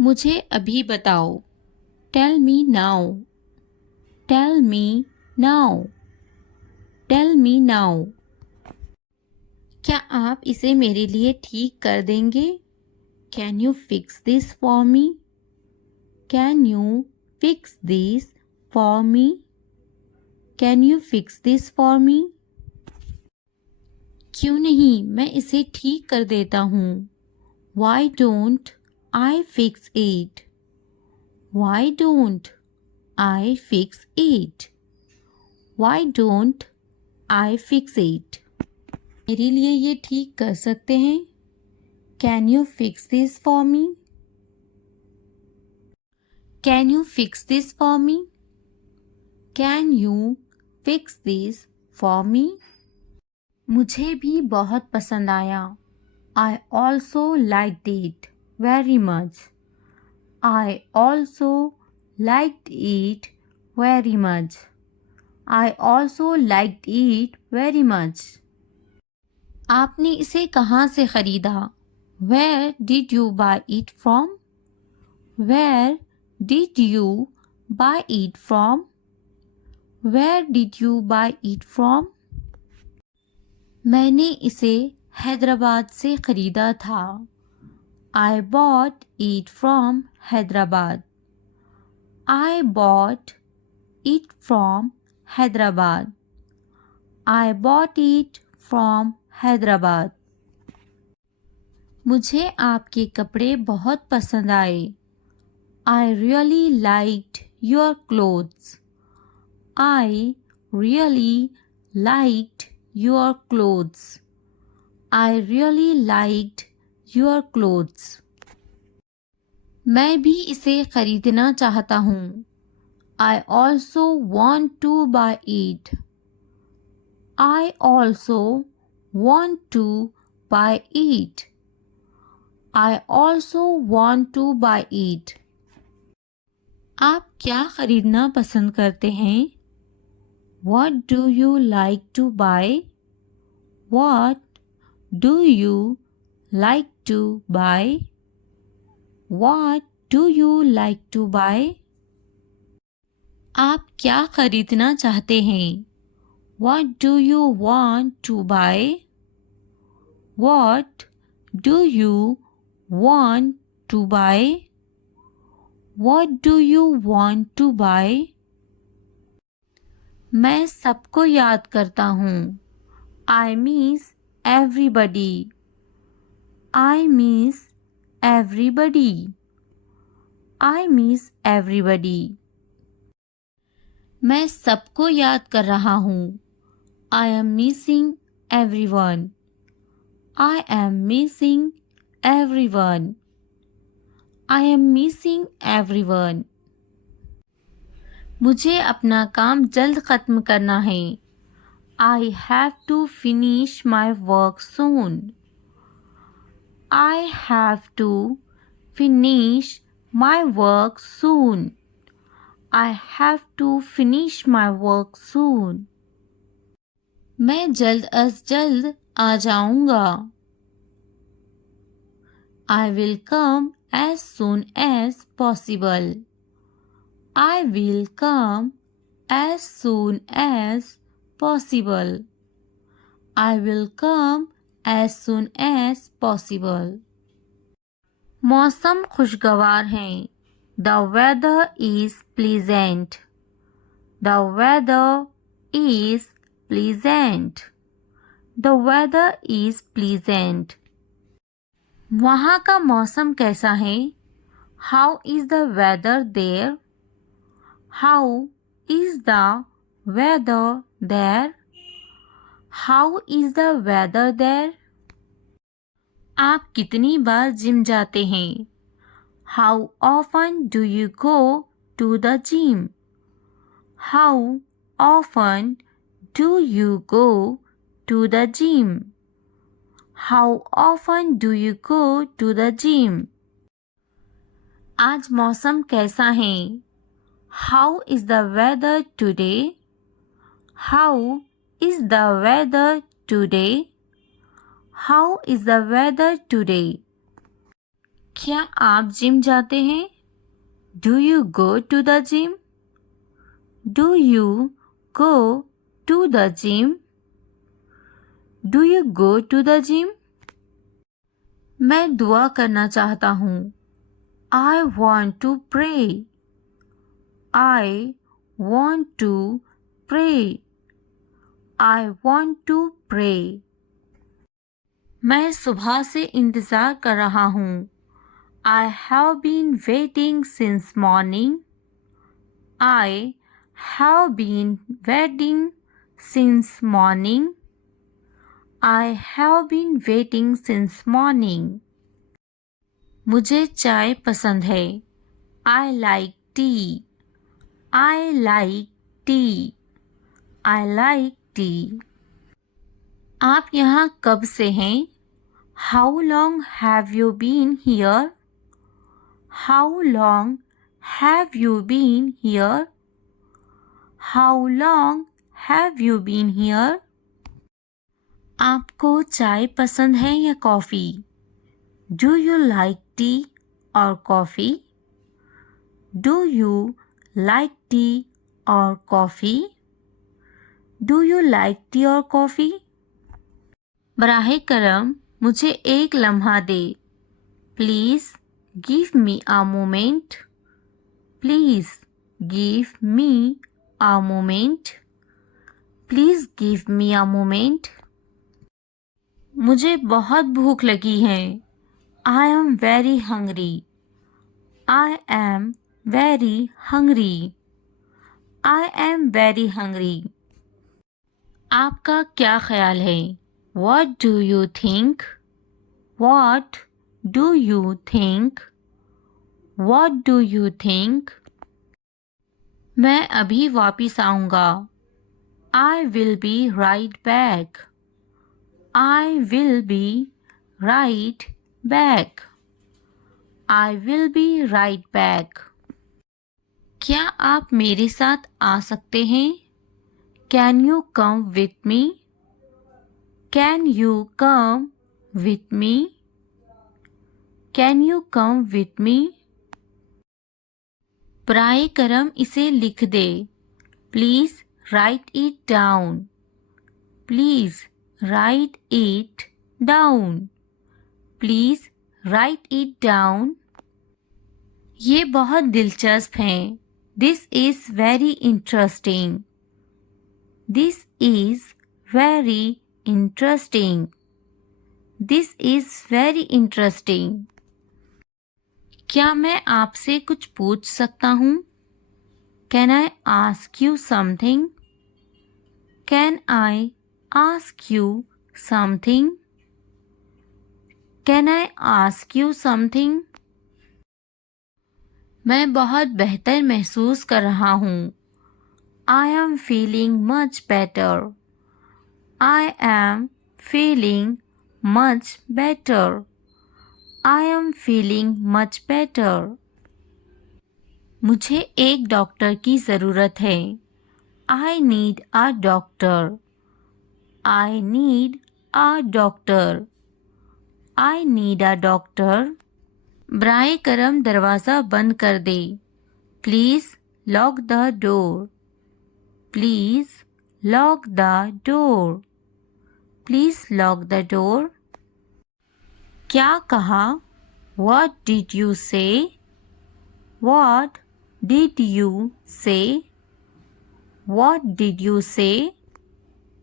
मुझे अभी बताओ। Tell me now. Tell me now. Tell me now. क्या आप इसे मेरे लिए ठीक कर देंगे? Can you fix this for me? Can you fix this for me? Can you fix this for me? क्यों नहीं, मैं इसे ठीक कर देता हूँ। Why don't I fix it? Why don't I fix it? Why don't I fix it? मेरे लिए ये ठीक कर सकते हैं? Can you fix this for me? Can you fix this for me? Can you fix this for me? मुझे भी बहुत पसंद आया। I also liked it very much. I also liked it very much. I also liked it very much. आपने इसे कहाँ से खरीदा? Where did you buy it from? Where did you buy it from? Where did you buy it from? मैंने इसे हैदराबाद से खरीदा था। I bought it from Hyderabad. I bought it from Hyderabad. I bought it from Hyderabad. मुझे आपके कपड़े बहुत पसंद आए। I really liked your clothes. I really liked your clothes. I really liked your clothes. मैं भी इसे खरीदना चाहता हूँ। I also want to buy it. I also want to buy it. I also want to buy it. आप क्या खरीदना पसंद करते हैं? What do you like to buy? What do you like to buy? What do you like to buy? आप क्या खरीदना चाहते हैं? What do you want to buy? What do you want to buy? What do you want to buy? मैं सबको याद करता हूँ। I miss everybody. I miss everybody. I miss everybody. मैं सबको याद कर रहा हूँ। I am missing everyone. I am missing everyone. I am missing everyone. मुझे अपना काम जल्द ख़त्म करना है। I have to finish my work soon. I have to finish my work soon. I have to finish my work soon. मैं जल्द अज जल्द आ जाऊंगा। I will come as soon as possible. I will come as soon as possible. I will come as soon as possible. मौसम खुशगवार है। The weather is pleasant. The weather is pleasant. The weather is pleasant. वहाँ का मौसम कैसा है? How is the weather there? How is the weather there? How is the weather there? आप कितनी बार gym जाते हैं? How often do you go to the gym? How often do you go to the gym? How often do you go to the gym? आज मौसम कैसा है? How is the weather today? How is the weather today? How is the weather today? क्या आप gym जाते हैं? Do you go to the gym? Do you go to the gym? Do you go to the gym? मैं दुआ करना चाहता हूँ. I want to pray. I want to pray. I want to pray. मैं सुबह से इंतज़ार कर रहा हूँ. I have been waiting since morning. I have been waiting since morning. I have been waiting since morning. मुझे चाय पसंद है. I like tea. I like tea. I like tea. आप यहाँ कब से हैं? How long have you been here? How long have you been here? How long have you been here? आपको चाय पसंद है या coffee? Do you like tea or coffee? Do you like tea or coffee? Do you like tea or coffee? बराहे करम मुझे एक लम्हा दे. Please give me a moment. Please give me a moment. Please give me a moment. मुझे बहुत भूख लगी है. I am very hungry. I am very hungry. I am very hungry. आपका क्या ख्याल है? What do you think? What do you think? What do you think? मैं अभी वापिस आऊँगा. I will be right back. I will be right back. I will be right back. क्या आप मेरे साथ आ सकते हैं? Can you come with me? Can you come with me? Can you come with me? बराए करम इसे लिख दे. Please write it down. Please write it down. Please write it down. ये बहुत दिलचस्प है. This is very interesting. This is very interesting. This is very interesting. क्या मैं आपसे कुछ पूछ सकता हूँ? Can I ask you something? Can I ask you something? Can I ask you something? मैं बहुत बेहतर महसूस कर रहा हूँ. I am feeling much better. I am feeling much better. I am feeling much better. मुझे एक डॉक्टर की ज़रूरत है. I need a doctor. I need a doctor. I need a doctor. बराए करम दरवाज़ा बंद कर दे. Please lock the door. Please lock the door. Please lock the door. क्या कहा? What did you say? What did you say? What did you say?